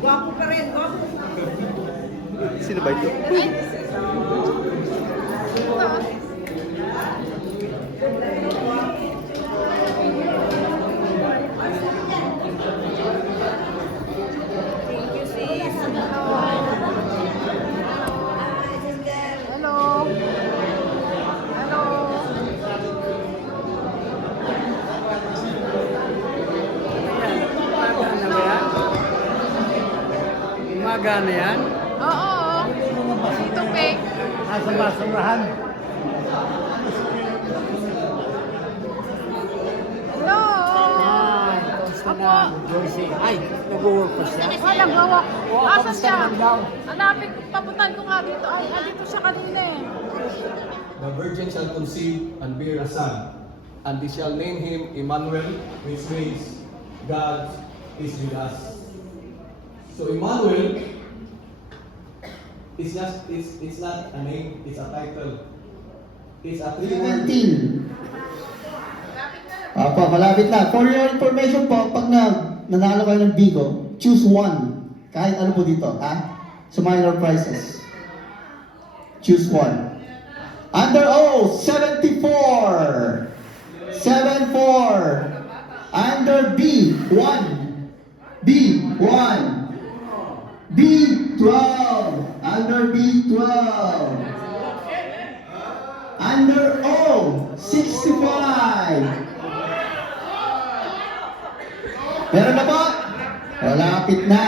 Gwapo pa rin, gwapo. Sino ba ito? Thank you, sis. Hello. Hello. Umaga na yan? Oo. Dito, Pe. Nasa basurahan. Hello. Kamusta Apo. na, Joyce? Ay, nag-work pa siya. Walang Asan kamusta siya? naman daw? Hanapin, papuntahan ko nga dito. Ay, andito siya kanina eh. The virgin shall conceive and bear a son, and they shall name him Emmanuel, which means God is with us. So Emmanuel is it's not a name, it's a title. It's a three-word. 17. Apa, malapit na. For your information po, pag nanalo kayo ng Bigo, choose one. Kahit ano po dito, ha? Sa minor prizes. Choose one. Under O, 74. 74. Under B, 1. B, 1. B, 12. Under B, 12. Under O, 65. Meron na ba? Malapit na.